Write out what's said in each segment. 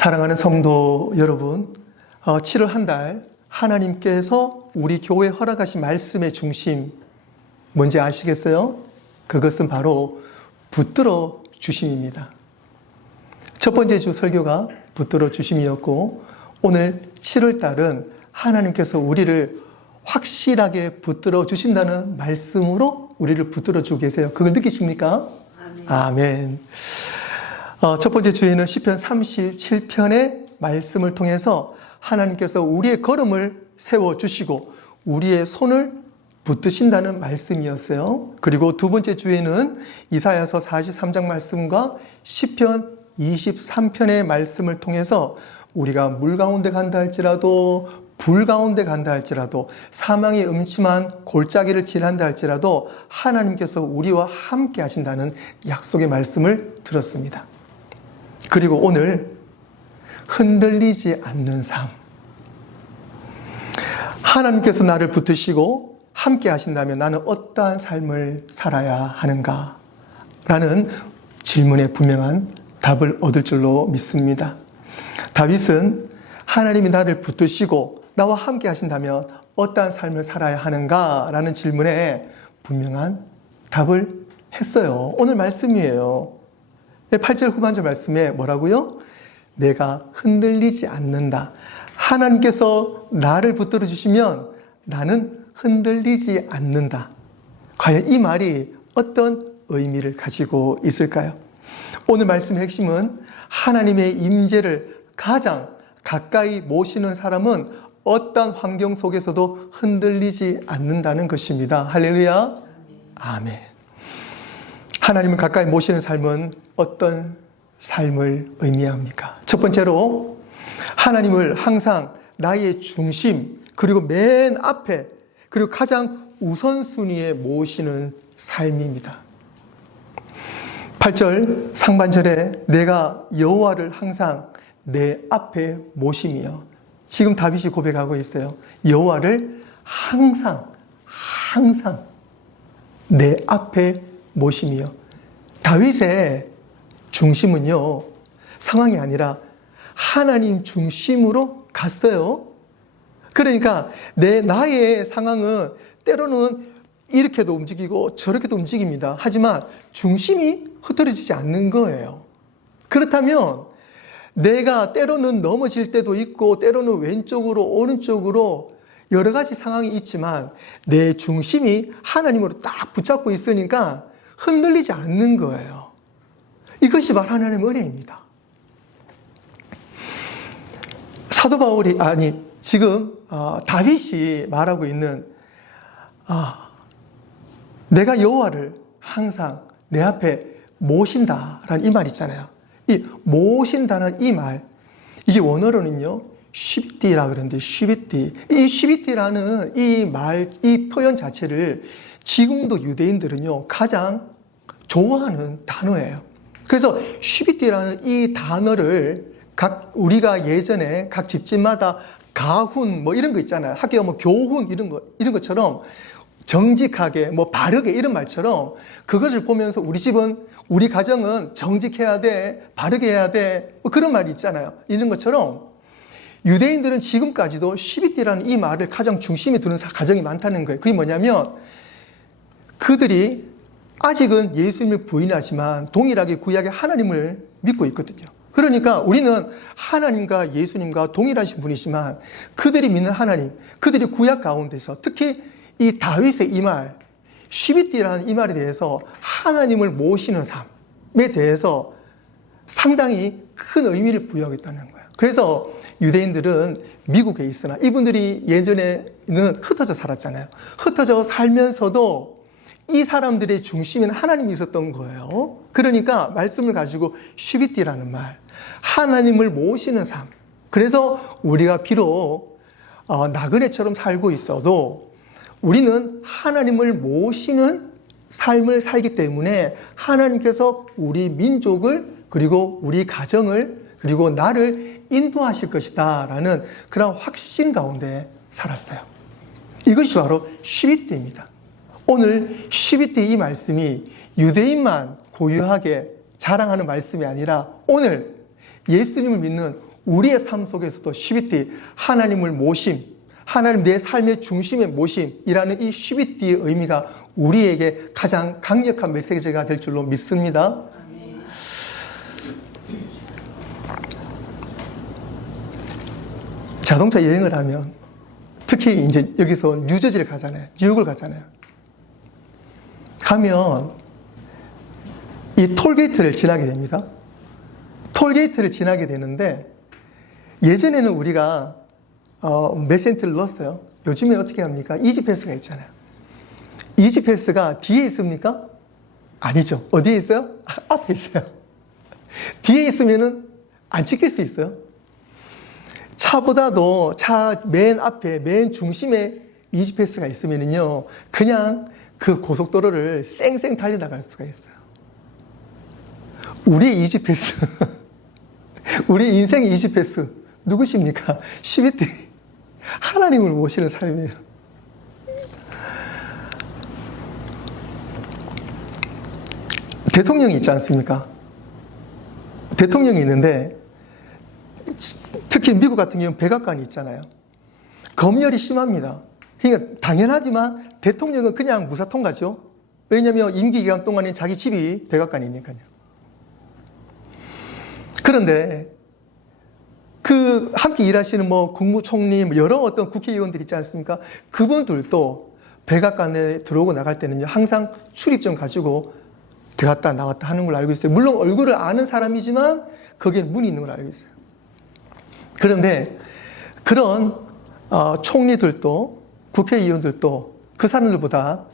사랑하는 성도 여러분, 7월 한 달 하나님께서 우리 교회에 허락하신 말씀의 중심 뭔지 아시겠어요? 그것은 바로 붙들어 주심입니다. 첫 번째 주 설교가 붙들어 주심이었고, 오늘 7월 달은 하나님께서 우리를 확실하게 붙들어 주신다는 말씀으로 우리를 붙들어 주고 계세요. 그걸 느끼십니까? 아멘. 아멘. 첫 번째 주에는 시편 37편의 말씀을 통해서 하나님께서 우리의 걸음을 세워주시고 우리의 손을 붙드신다는 말씀이었어요. 그리고 두 번째 주에는 이사야서 43장 말씀과 시편 23편의 말씀을 통해서 우리가 물 가운데 간다 할지라도 불 가운데 간다 할지라도 사망의 음침한 골짜기를 지난다 할지라도 하나님께서 우리와 함께 하신다는 약속의 말씀을 들었습니다. 그리고 오늘 흔들리지 않는 삶, 하나님께서 나를 붙드시고 함께 하신다면 나는 어떠한 삶을 살아야 하는가? 라는 질문에 분명한 답을 얻을 줄로 믿습니다. 다윗은 하나님이 나를 붙드시고 나와 함께 하신다면 어떠한 삶을 살아야 하는가? 라는 질문에 분명한 답을 했어요. 오늘 말씀이에요. 8절 후반절 말씀에 뭐라고요? 내가 흔들리지 않는다. 하나님께서 나를 붙들어 주시면 나는 흔들리지 않는다. 과연 이 말이 어떤 의미를 가지고 있을까요? 오늘 말씀의 핵심은 하나님의 임재를 가장 가까이 모시는 사람은 어떤 환경 속에서도 흔들리지 않는다는 것입니다. 할렐루야. 아멘. 하나님을 가까이 모시는 삶은 어떤 삶을 의미합니까? 첫 번째로 하나님을 항상 나의 중심, 그리고 맨 앞에, 그리고 가장 우선순위에 모시는 삶입니다. 8절 상반절에 내가 여호와를 항상 내 앞에 모시며, 지금 다윗이 고백하고 있어요. 여호와를 항상 내 앞에 모시며. 다윗의 중심은요, 상황이 아니라 하나님 중심으로 갔어요. 그러니까 나의 상황은 때로는 이렇게도 움직이고 저렇게도 움직입니다. 하지만 중심이 흐트러지지 않는 거예요. 그렇다면 내가 때로는 넘어질 때도 있고 때로는 왼쪽으로 오른쪽으로 여러 가지 상황이 있지만 내 중심이 하나님으로 딱 붙잡고 있으니까 흔들리지 않는 거예요. 이것이 바로 하나님의 은혜입니다. 사도 바울이, 지금 다윗이 말하고 있는 내가 여호와를 항상 내 앞에 모신다라는 이 말 있잖아요. 이 모신다는 이 말, 이게 원어로는요 쉬비띠라 그러는데, 이 쉬비띠라는 이 말, 이 표현 자체를 지금도 유대인들은요 가장 좋아하는 단어예요. 그래서 쉬비띠라는 이 단어를 우리가 예전에 각 집집마다 가훈 뭐 이런 거 있잖아요. 학교에 가면 교훈 이런 것처럼 정직하게 바르게 이런 말처럼 그것을 보면서 우리 가정은 정직해야 돼, 바르게 해야 돼, 그런 말이 있잖아요. 이런 것처럼 유대인들은 지금까지도 쉬비띠라는 이 말을 가장 중심에 두는 가정이 많다는 거예요. 그게 뭐냐면 그들이 아직은 예수님을 부인하지만 동일하게 구약의 하나님을 믿고 있거든요. 그러니까 우리는 하나님과 예수님과 동일하신 분이지만 그들이 믿는 하나님, 그들이 구약 가운데서 특히 이 다윗의 이 말, 쉬비띠라는 이 말에 대해서 하나님을 모시는 삶에 대해서 상당히 큰 의미를 부여하겠다는 거예요. 그래서 유대인들은 미국에 있으나 이분들이 예전에는 흩어져 살았잖아요. 흩어져 살면서도 이 사람들의 중심에는 하나님이 있었던 거예요. 그러니까 말씀을 가지고 쉬비띠라는 말, 하나님을 모시는 삶. 그래서 우리가 비록 나그네처럼 살고 있어도 우리는 하나님을 모시는 삶을 살기 때문에 하나님께서 우리 민족을, 그리고 우리 가정을, 그리고 나를 인도하실 것이다 라는 그런 확신 가운데 살았어요. 이것이 바로 쉬비띠입니다. 오늘 쉬비띠 이 말씀이 유대인만 고유하게 자랑하는 말씀이 아니라 오늘 예수님을 믿는 우리의 삶 속에서도 쉬비티, 하나님을 모심, 하나님 내 삶의 중심에 모심이라는 이 쉬비티의 의미가 우리에게 가장 강력한 메시지가 될 줄로 믿습니다. 자동차 여행을 하면 특히 이제 여기서 뉴저지를 가잖아요. 뉴욕을 가잖아요. 가면 이 톨게이트를 지나게 됩니다. 톨게이트를 지나게 되는데 예전에는 우리가 몇 센트를 넣었어요. 요즘에 어떻게 합니까? 이지패스가 있잖아요. 이지패스가 뒤에 있습니까? 아니죠. 어디에 있어요? 앞에 있어요. 뒤에 있으면은 안 찍힐 수 있어요. 차보다도 차 맨 앞에, 맨 중심에 이지패스가 있으면은요, 그냥 그 고속도로를 쌩쌩 달려나갈 수가 있어요. 우리의 이지패스, 우리 인생의 이지패스, 누구십니까? 쉬비티. 하나님을 모시는 삶이에요. 대통령이 있지 않습니까? 대통령이 있는데, 특히 미국 같은 경우는 백악관이 있잖아요. 검열이 심합니다. 그러니까 당연하지만 대통령은 그냥 무사통과죠. 왜냐하면 임기 기간 동안에 자기 집이 백악관이니까요. 그런데 그 함께 일하시는 뭐 국무총리, 여러 어떤 국회의원들 있지 않습니까? 그분들도 백악관에 들어오고 나갈 때는요, 항상 출입증 가지고 들어갔다 나왔다 하는 걸 알고 있어요. 물론 얼굴을 아는 사람이지만 거기에 문이 있는 걸 알고 있어요. 그런데 그런 총리들도 국회의원들도 그 사람들보다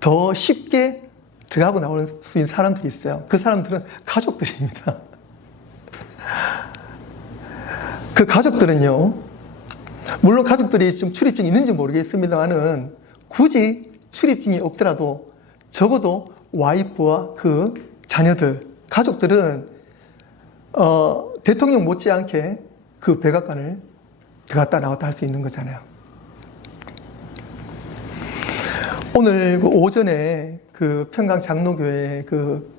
더 쉽게 들어가고 나올 수 있는 사람들이 있어요. 그 사람들은 가족들입니다. 그 가족들은요, 물론 가족들이 지금 출입증이 있는지 모르겠습니다만은 굳이 출입증이 없더라도 적어도 와이프와 그 자녀들, 가족들은 대통령 못지않게 그 백악관을 들어갔다 나왔다 할 수 있는 거잖아요. 오늘 그 오전에 그 평강 장로교회 그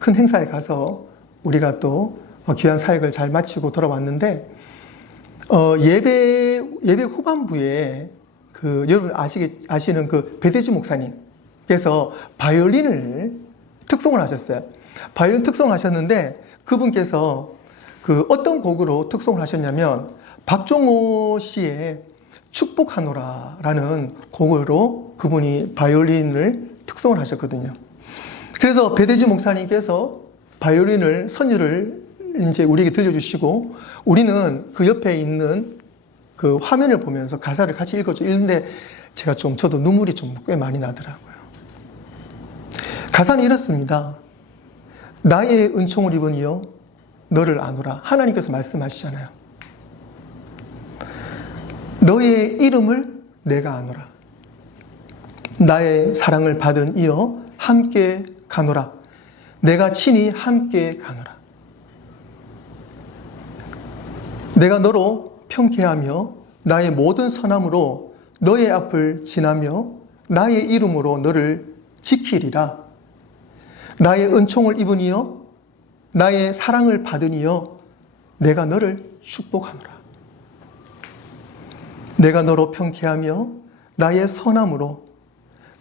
큰 행사에 가서 우리가 또 귀한 사역을 잘 마치고 돌아왔는데, 예배 후반부에 그 여러분 아시는 그 배대지 목사님께서 바이올린을 특송을 하셨어요. 바이올린 특송을 하셨는데 그분께서 그 어떤 곡으로 특송을 하셨냐면 박종호 씨의 축복하노라라는 곡으로 그분이 바이올린을 특송을 하셨거든요. 그래서 배대지 목사님께서 바이올린을 선율을 이제 우리에게 들려주시고 우리는 그 옆에 있는 그 화면을 보면서 가사를 같이 읽는데 제가 저도 눈물이 좀 꽤 많이 나더라고요. 가사는 이렇습니다. 나의 은총을 입으니여 너를 아노라. 하나님께서 말씀하시잖아요. 너의 이름을 내가 아노라. 나의 사랑을 받은 이여 함께 가노라. 내가 친히 함께 가노라. 내가 너로 평쾌하며 나의 모든 선함으로 너의 앞을 지나며 나의 이름으로 너를 지키리라. 나의 은총을 입으니여 나의 사랑을 받으니여 내가 너를 축복하노라. 내가 너로 평쾌하며 나의 선함으로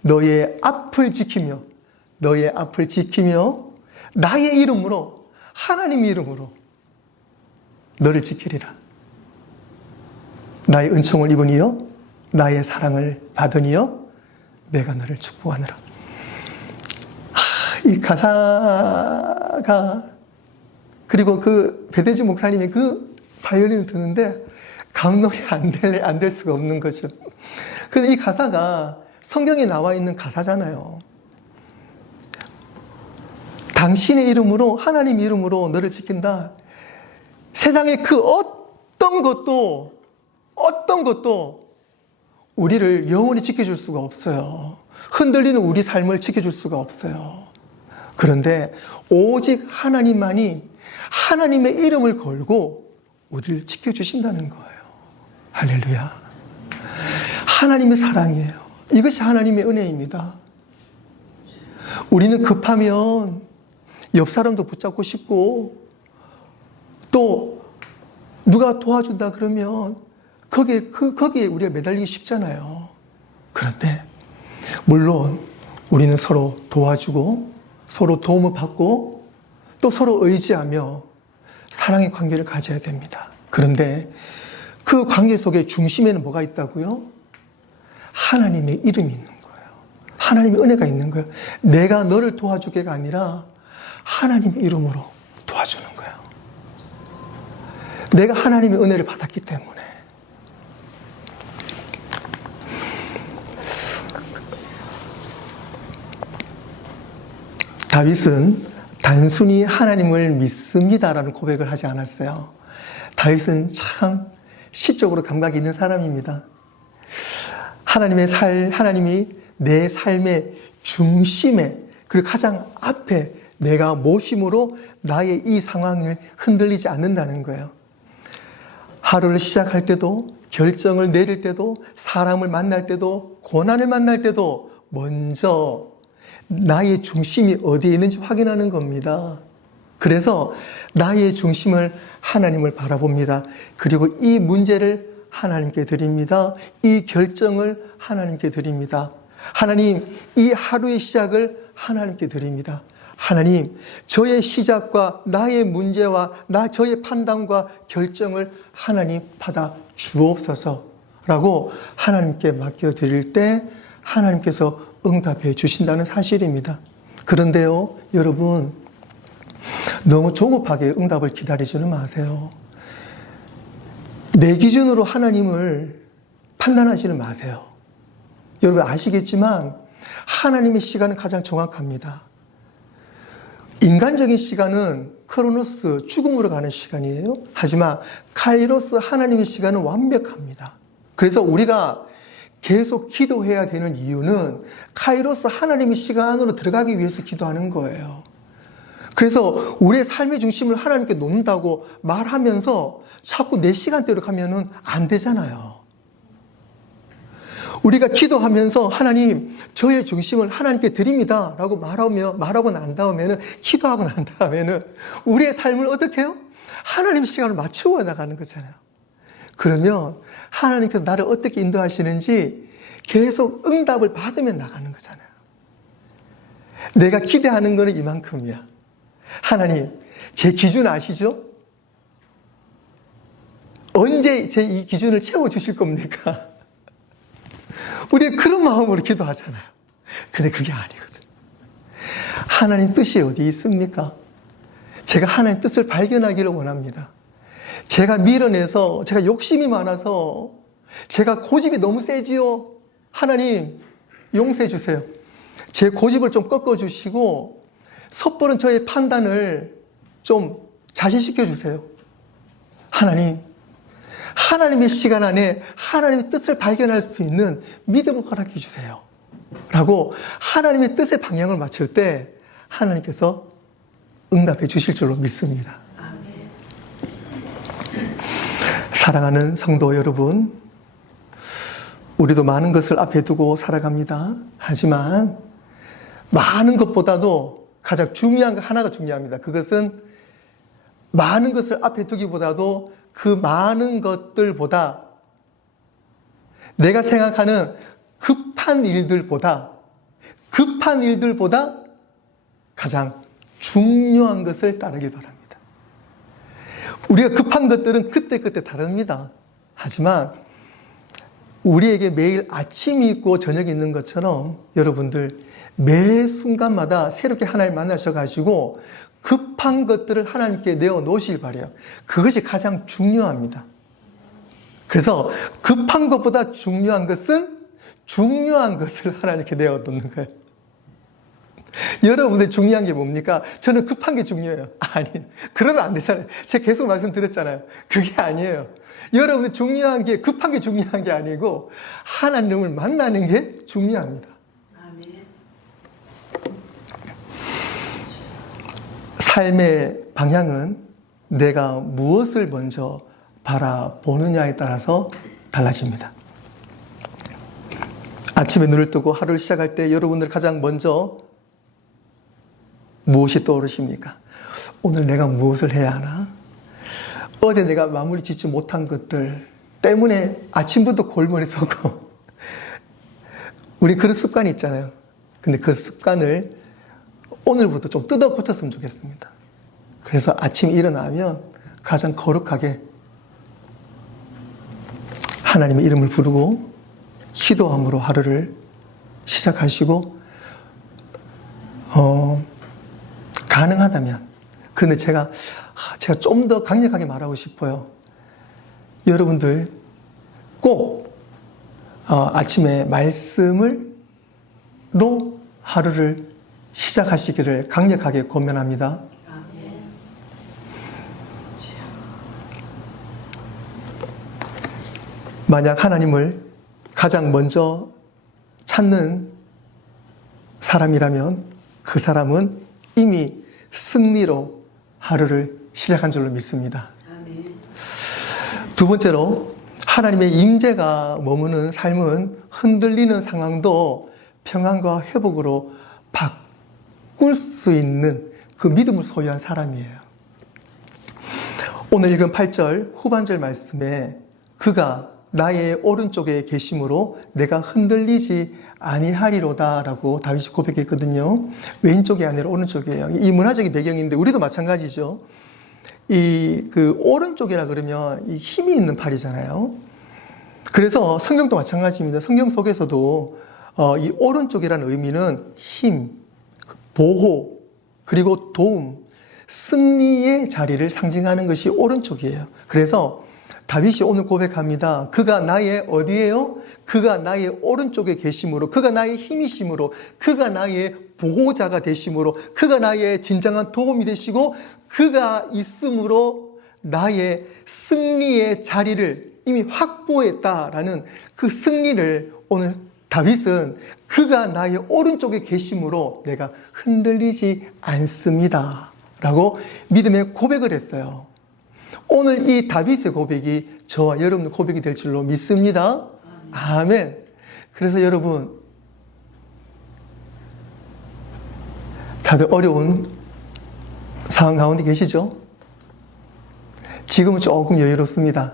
너의 앞을 지키며 나의 이름으로 하나님의 이름으로 너를 지키리라. 나의 은총을 입으니여 나의 사랑을 받으니여 내가 너를 축복하노라. 이 가사가 그리고 그 배대지 목사님이 그 바이올린을 드는데 감동이 안 될 수가 없는 거죠. 근데 이 가사가 성경에 나와 있는 가사잖아요. 당신의 이름으로 하나님 이름으로 너를 지킨다. 세상에 그 어떤 것도 우리를 영원히 지켜줄 수가 없어요. 흔들리는 우리 삶을 지켜줄 수가 없어요. 그런데 오직 하나님만이 하나님의 이름을 걸고 우리를 지켜주신다는 거예요. 할렐루야. 하나님의 사랑이에요. 이것이 하나님의 은혜입니다. 우리는 급하면 옆 사람도 붙잡고 싶고 또 누가 도와준다 그러면 거기에 우리가 매달리기 쉽잖아요. 그런데 물론 우리는 서로 도와주고 서로 도움을 받고 또 서로 의지하며 사랑의 관계를 가져야 됩니다. 그런데 그 관계 속에 중심에는 뭐가 있다고요? 하나님의 이름이 있는 거예요. 하나님의 은혜가 있는 거예요. 내가 너를 도와주게가 아니라 하나님의 이름으로 도와주는 거예요. 내가 하나님의 은혜를 받았기 때문에. 다윗은 단순히 하나님을 믿습니다라는 고백을 하지 않았어요. 다윗은 참 시적으로 감각이 있는 사람입니다. 하나님이 내 삶의 중심에, 그리고 가장 앞에 내가 모심으로 나의 이 상황을 흔들리지 않는다는 거예요. 하루를 시작할 때도, 결정을 내릴 때도, 사람을 만날 때도, 고난을 만날 때도 먼저 나의 중심이 어디에 있는지 확인하는 겁니다. 그래서 나의 중심을 하나님을 바라봅니다. 그리고 이 문제를 하나님께 드립니다. 이 결정을 하나님께 드립니다. 하나님, 이 하루의 시작을 하나님께 드립니다. 하나님, 저의 시작과 나의 문제와 저의 판단과 결정을 하나님 받아 주옵소서라고 하나님께 맡겨드릴 때 하나님께서 응답해 주신다는 사실입니다. 그런데요, 여러분, 너무 조급하게 응답을 기다리지는 마세요. 내 기준으로 하나님을 판단하지는 마세요. 여러분 아시겠지만 하나님의 시간은 가장 정확합니다. 인간적인 시간은 크로노스, 죽음으로 가는 시간이에요. 하지만 카이로스, 하나님의 시간은 완벽합니다. 그래서 우리가 계속 기도해야 되는 이유는 카이로스, 하나님의 시간으로 들어가기 위해서 기도하는 거예요. 그래서 우리의 삶의 중심을 하나님께 놓는다고 말하면서 자꾸 내 시간대로 가면은 안 되잖아요. 우리가 기도하면서 하나님, 저의 중심을 하나님께 드립니다 라고 말하고 난 다음에는, 기도하고 난 다음에는 우리의 삶을 어떻게 해요? 하나님의 시간을 맞추어 나가는 거잖아요. 그러면 하나님께서 나를 어떻게 인도하시는지 계속 응답을 받으면 나가는 거잖아요. 내가 기대하는 거는 이만큼이야. 하나님, 제 기준 아시죠? 언제 제 이 기준을 채워주실 겁니까? 우리 그런 마음으로 기도하잖아요. 근데 그게 아니거든. 하나님 뜻이 어디 있습니까? 제가 하나님 뜻을 발견하기를 원합니다. 제가 밀어내서, 제가 욕심이 많아서, 제가 고집이 너무 세지요. 하나님, 용서해 주세요. 제 고집을 좀 꺾어주시고 섣부른 저의 판단을 좀 자제시켜 주세요. 하나님, 하나님의 시간 안에 하나님의 뜻을 발견할 수 있는 믿음을 허락해 주세요 라고 하나님의 뜻의 방향을 맞출 때 하나님께서 응답해 주실 줄로 믿습니다. 사랑하는 성도 여러분, 우리도 많은 것을 앞에 두고 살아갑니다. 하지만 많은 것보다도 가장 중요한 것 하나가 중요합니다. 그것은 많은 것을 앞에 두기보다도 그 많은 것들보다 내가 생각하는 급한 일들보다 가장 중요한 것을 따르길 바랍니다. 우리가 급한 것들은 그때그때 다릅니다. 하지만 우리에게 매일 아침이 있고 저녁이 있는 것처럼 여러분들 매 순간마다 새롭게 하나님 만나셔가지고 급한 것들을 하나님께 내어놓으실 바래요. 그것이 가장 중요합니다. 그래서 급한 것보다 중요한 것은 중요한 것을 하나님께 내어놓는 거예요. 여러분들 중요한 게 뭡니까? 저는 급한 게 중요해요. 아니, 그러면 안 되잖아요. 제가 계속 말씀드렸잖아요. 그게 아니에요. 여러분들 중요한 게, 급한 게 중요한 게 아니고 하나님을 만나는 게 중요합니다. 삶의 방향은 내가 무엇을 먼저 바라보느냐에 따라서 달라집니다. 아침에 눈을 뜨고 하루를 시작할 때 여러분들 가장 먼저 무엇이 떠오르십니까? 오늘 내가 무엇을 해야 하나? 어제 내가 마무리 짓지 못한 것들 때문에 아침부터 골머리 썩고 우리 그런 습관이 있잖아요. 근데 그 습관을 오늘부터 좀 뜯어 고쳤으면 좋겠습니다. 그래서 아침에 일어나면 가장 거룩하게 하나님의 이름을 부르고 기도함으로 하루를 시작하시고 가능하다면, 근데 제가 좀 더 강력하게 말하고 싶어요. 여러분들 꼭 아침에 말씀으로 하루를 시작하시기를 강력하게 권면합니다. 만약 하나님을 가장 먼저 찾는 사람이라면 그 사람은 이미 승리로 하루를 시작한 줄로 믿습니다. 두 번째로, 하나님의 임재가 머무는 삶은 흔들리는 상황도 평안과 회복으로 바꿀 수 있는 그 믿음을 소유한 사람이에요. 오늘 읽은 8절 후반절 말씀에 그가 나의 오른쪽에 계심으로 내가 흔들리지 아니하리로다 라고 다윗이 고백했거든요. 왼쪽이 아니라 오른쪽이에요. 이 문화적인 배경인데 우리도 마찬가지죠. 그 오른쪽이라 그러면 이 힘이 있는 팔이잖아요. 그래서 성경도 마찬가지입니다. 성경 속에서도 이 오른쪽이라는 의미는 힘, 보호, 그리고 도움, 승리의 자리를 상징하는 것이 오른쪽이에요. 그래서 다윗이 오늘 고백합니다. 그가 나의 어디예요? 그가 나의 오른쪽에 계심으로, 그가 나의 힘이심으로, 그가 나의 보호자가 되심으로, 그가 나의 진정한 도움이 되시고, 그가 있음으로 나의 승리의 자리를 이미 확보했다라는 그 승리를 오늘 다윗은 그가 나의 오른쪽에 계심으로 내가 흔들리지 않습니다 라고 믿음의 고백을 했어요. 오늘 이 다윗의 고백이 저와 여러분의 고백이 될 줄로 믿습니다. 아멘. 그래서 여러분, 다들 어려운 상황 가운데 계시죠? 지금은 조금 여유롭습니다.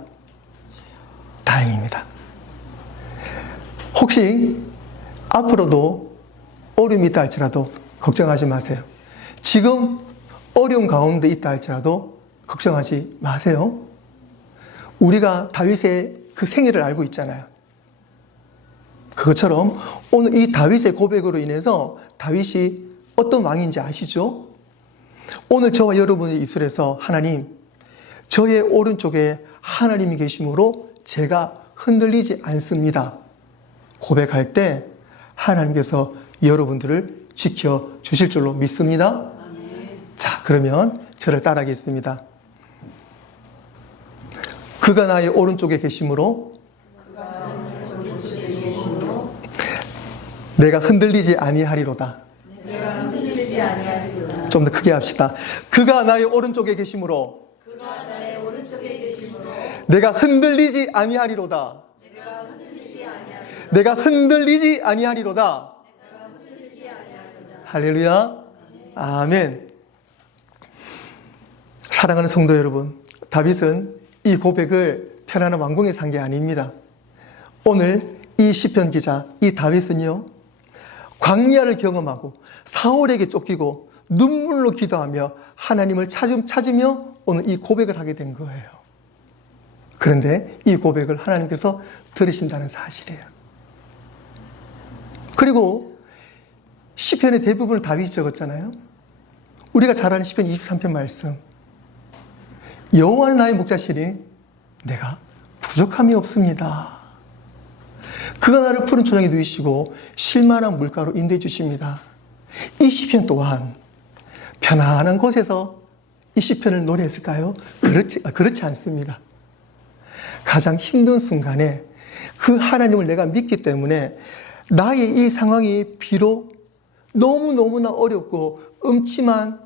다행입니다. 혹시 앞으로도 어려움이 있다 할지라도 걱정하지 마세요. 지금 어려움 가운데 있다 할지라도 걱정하지 마세요. 우리가 다윗의 그 생애를 알고 있잖아요. 그것처럼 오늘 이 다윗의 고백으로 인해서 다윗이 어떤 왕인지 아시죠? 오늘 저와 여러분의 입술에서 하나님, 저의 오른쪽에 하나님이 계심으로 제가 흔들리지 않습니다 고백할 때 하나님께서 여러분들을 지켜주실 줄로 믿습니다. 자, 그러면 저를 따라하겠습니다. 그가 나의 오른쪽에 계심으로 내가 흔들리지 아니하리로다. 좀 더 크게 합시다. 그가 나의 오른쪽에 계심으로 내가 흔들리지 아니하리로다. 내가 흔들리지 아니하리로다. 할렐루야. 아멘. 사랑하는 성도 여러분, 다윗은 이 고백을 편안한 왕궁에서 한 게 아닙니다. 오늘 이 시편 기자, 이 다윗은요, 광야를 경험하고 사울에게 쫓기고 눈물로 기도하며 하나님을 찾으며 오늘 이 고백을 하게 된 거예요. 그런데 이 고백을 하나님께서 들으신다는 사실이에요. 그리고 시편의 대부분을 다윗이 적었잖아요. 우리가 잘 아는 시편 23편 말씀, 여호와는 나의 목자시니 내가 부족함이 없습니다. 그가 나를 푸른 초장에 누이시고 쉴만한 물가로 인도해 주십니다. 이 시편 또한 편안한 곳에서 이 시편을 노래했을까요? 그렇지 않습니다. 가장 힘든 순간에 그 하나님을 내가 믿기 때문에 나의 이 상황이 비록 너무너무나 어렵고 음침한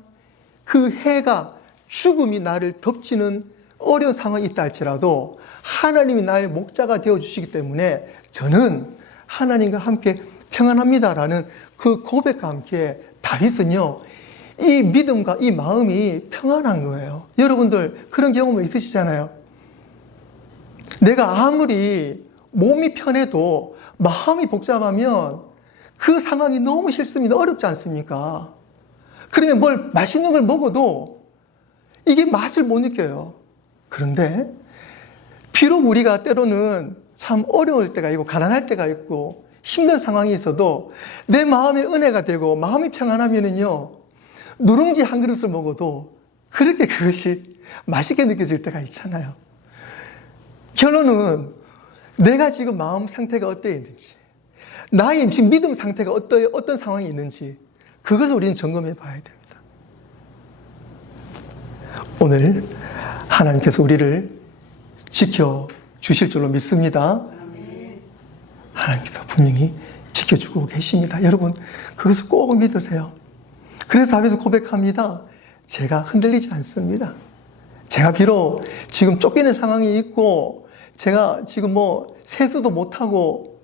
그 해가, 죽음이 나를 덮치는 어려운 상황이 있다 할지라도 하나님이 나의 목자가 되어주시기 때문에 저는 하나님과 함께 평안합니다라는 그 고백과 함께 다윗은요, 이 믿음과 이 마음이 평안한 거예요. 여러분들 그런 경험은 있으시잖아요. 내가 아무리 몸이 편해도 마음이 복잡하면 그 상황이 너무 싫습니다. 어렵지 않습니까? 그러면 뭘 맛있는 걸 먹어도 이게 맛을 못 느껴요. 그런데 비록 우리가 때로는 참 어려울 때가 있고 가난할 때가 있고 힘든 상황이 있어도 내 마음에 은혜가 되고 마음이 평안하면은요, 누룽지 한 그릇을 먹어도 그렇게 그것이 맛있게 느껴질 때가 있잖아요. 결론은 내가 지금 마음 상태가 어떠해 있는지, 나의 지금 믿음 상태가 어떤 상황이 있는지, 그것을 우리는 점검해 봐야 됩니다. 오늘 하나님께서 우리를 지켜주실 줄로 믿습니다. 하나님께서 분명히 지켜주고 계십니다. 여러분, 그것을 꼭 믿으세요. 그래서 다윗은 고백합니다. 제가 흔들리지 않습니다. 제가 비록 지금 쫓기는 상황이 있고, 제가 지금 세수도 못하고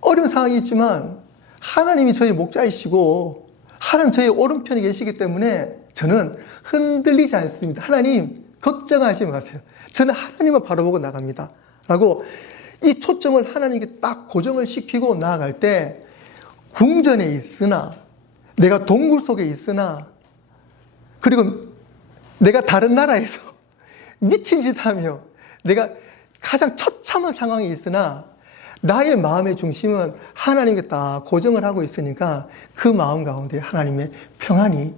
어려운 상황이 있지만, 하나님이 저희 목자이시고, 하나님 저희 오른편에 계시기 때문에 저는 흔들리지 않습니다. 하나님, 걱정하지 마세요. 저는 하나님을 바라보고 나갑니다. 라고 이 초점을 하나님께 딱 고정을 시키고 나아갈 때, 궁전에 있으나, 내가 동굴 속에 있으나, 그리고 내가 다른 나라에서 미친 짓 하며, 내가 가장 처참한 상황이 있으나, 나의 마음의 중심은 하나님께 딱 고정을 하고 있으니까 그 마음 가운데 하나님의 평안이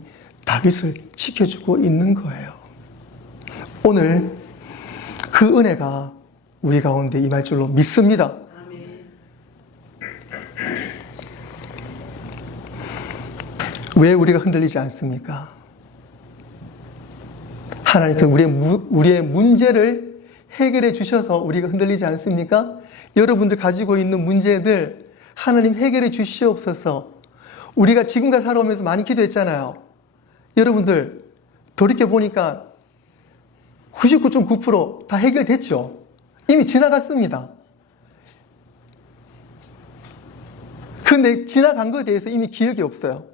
다윗을 지켜주고 있는 거예요. 오늘 그 은혜가 우리 가운데 임할 줄로 믿습니다. 왜 우리가 흔들리지 않습니까? 하나님께서 우리의 문제를 해결해 주셔서 우리가 흔들리지 않습니까? 여러분들 가지고 있는 문제들 하나님 해결해 주시옵소서. 우리가 지금까지 살아오면서 많이 기도했잖아요. 여러분들 돌이켜보니까 99.9% 다 해결됐죠? 이미 지나갔습니다. 근데 지나간 것에 대해서 이미 기억이 없어요.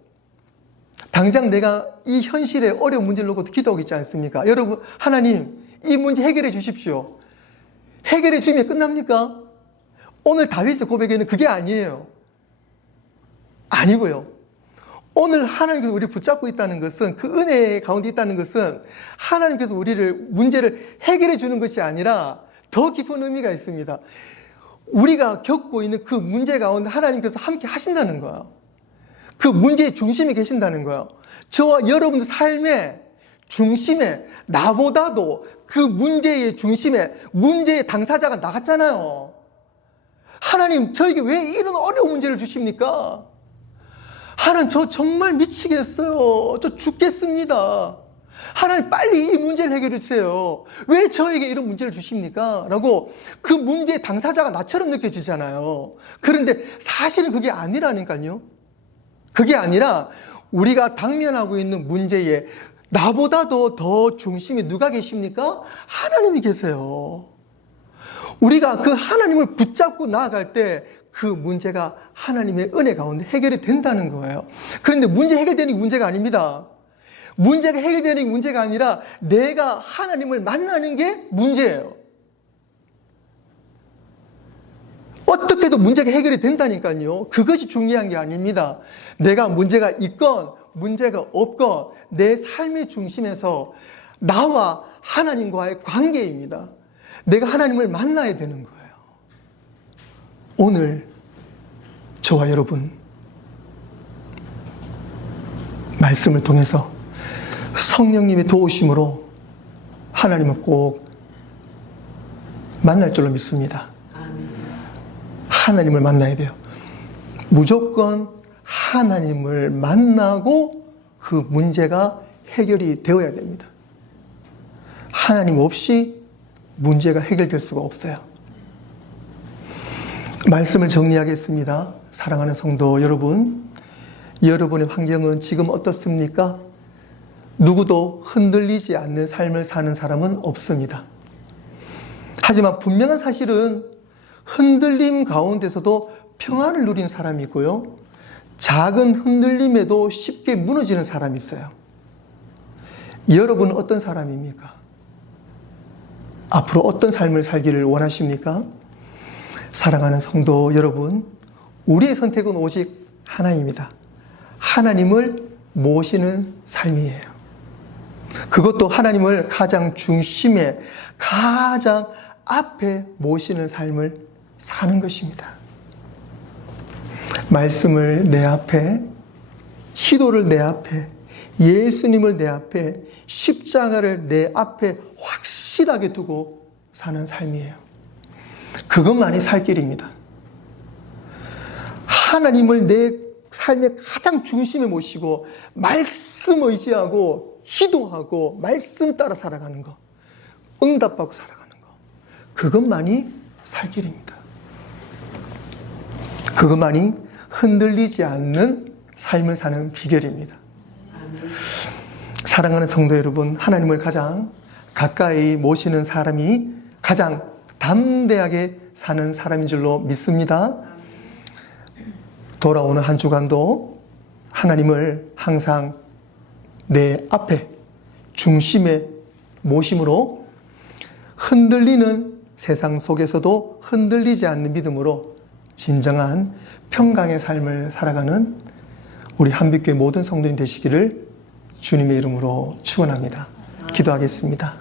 당장 내가 이 현실의 어려운 문제를 놓고 기도하고 있지 않습니까? 여러분, 하나님, 이 문제 해결해 주십시오. 해결해 주면 끝납니까? 오늘 다윗의 고백에는 그게 아니에요. 아니고요. 오늘 하나님께서 우리를 붙잡고 있다는 것은, 그 은혜 가운데 있다는 것은 하나님께서 문제를 해결해 주는 것이 아니라 더 깊은 의미가 있습니다. 우리가 겪고 있는 그 문제 가운데 하나님께서 함께 하신다는 거예요. 그 문제의 중심에 계신다는 거예요. 저와 여러분들 삶의 중심에, 나보다도 그 문제의 중심에, 문제의 당사자가 나갔잖아요. 하나님, 저에게 왜 이런 어려운 문제를 주십니까? 하나님, 저 정말 미치겠어요. 저 죽겠습니다. 하나님, 빨리 이 문제를 해결해 주세요. 왜 저에게 이런 문제를 주십니까? 라고 그 문제의 당사자가 나처럼 느껴지잖아요. 그런데 사실은 그게 아니라니까요. 그게 아니라 우리가 당면하고 있는 문제에 나보다도 더 중심에 누가 계십니까? 하나님이 계세요. 우리가 그 하나님을 붙잡고 나아갈 때 그 문제가 하나님의 은혜 가운데 해결이 된다는 거예요. 그런데 문제 해결되는 게 문제가 아닙니다. 문제가 해결되는 게 문제가 아니라 내가 하나님을 만나는 게 문제예요. 어떻게도 문제가 해결이 된다니까요. 그것이 중요한 게 아닙니다. 내가 문제가 있건 문제가 없건 내 삶의 중심에서 나와 하나님과의 관계입니다. 내가 하나님을 만나야 되는 거예요. 오늘 저와 여러분 말씀을 통해서 성령님의 도우심으로 하나님을 꼭 만날 줄로 믿습니다. 하나님을 만나야 돼요. 무조건 하나님을 만나고 그 문제가 해결이 되어야 됩니다. 하나님 없이 문제가 해결될 수가 없어요. 말씀을 정리하겠습니다. 사랑하는 성도 여러분, 여러분의 환경은 지금 어떻습니까? 누구도 흔들리지 않는 삶을 사는 사람은 없습니다. 하지만 분명한 사실은 흔들림 가운데서도 평안을 누리는 사람이 있고요. 작은 흔들림에도 쉽게 무너지는 사람이 있어요. 여러분은 어떤 사람입니까? 앞으로 어떤 삶을 살기를 원하십니까? 사랑하는 성도 여러분, 우리의 선택은 오직 하나입니다. 하나님을 모시는 삶이에요. 그것도 하나님을 가장 중심에, 가장 앞에 모시는 삶을 사는 것입니다. 말씀을 내 앞에, 시도를 내 앞에, 예수님을 내 앞에, 십자가를 내 앞에 확실하게 두고 사는 삶이에요. 그것만이 살 길입니다. 하나님을 내 삶의 가장 중심에 모시고 말씀 의지하고 기도하고 말씀 따라 살아가는 것, 응답받고 살아가는 것, 그것만이 살 길입니다. 그것만이 흔들리지 않는 삶을 사는 비결입니다. 사랑하는 성도 여러분, 하나님을 가장 가까이 모시는 사람이 가장 담대하게 사는 사람인 줄로 믿습니다. 돌아오는 한 주간도 하나님을 항상 내 앞에 중심에 모심으로 흔들리는 세상 속에서도 흔들리지 않는 믿음으로 진정한 평강의 삶을 살아가는 우리 한빛교회 모든 성도님 되시기를 주님의 이름으로 축원합니다. 기도하겠습니다.